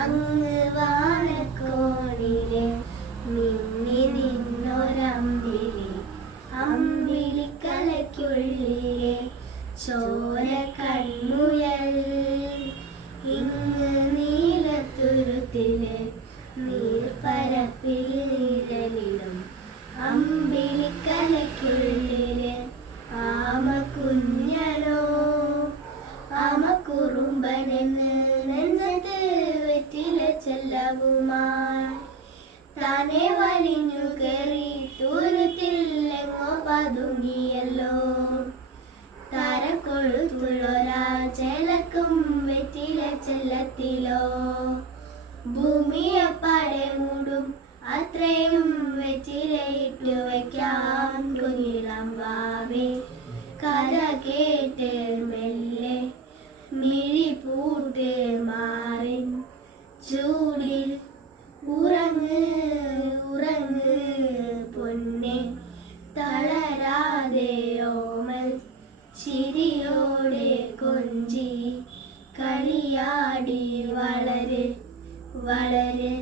അങ്ങ് വാനക്കോണിലെ മിന്നി നിന്നൊരമ്പിളി അമ്പിളിക്കലയ്ക്കുള്ളിലെ ചോര കൺമുയൽ ഇങ്ങ് നീലത്തുരുത്തിലെ നീർപ്പരപ്പിൽ നിഴലിടും അമ്പിളിക്കലയ്ക്കുള്ളിലെ ആമക്കുഞ്ഞനോ ആമക്കുറുമ്പനെന്ന് നെഞ്ചത്ത് വെറ്റില ചെല്ലവുമായി താനെ വലിഞ്ഞു കയറി തുരുത്തിൽ എങ്ങോ പതുങ്ങിയല്ലോ. താരക്കൊഴുത്തുള്ളൊരാ ചേലക്കും വെറ്റില ചെല്ലത്തിലോ. ഭൂമിയപ്പാടെ മൂടും അത്രയും വെറ്റിലയിട്ടു വയ്ക്കാം കുഞ്ഞിളം വാവേ. കഥ കേട്ട് മെല്ലെ മിഴി പൂട്ട് മാറി ചൂടിൽ ഉറങ്ങ് ഉറങ്ങ് പൊന്നെ. തളരാതെ ഓമൽ ചിരിയോടെ കൊഞ്ചി കളിയാടി വളര് വളര്.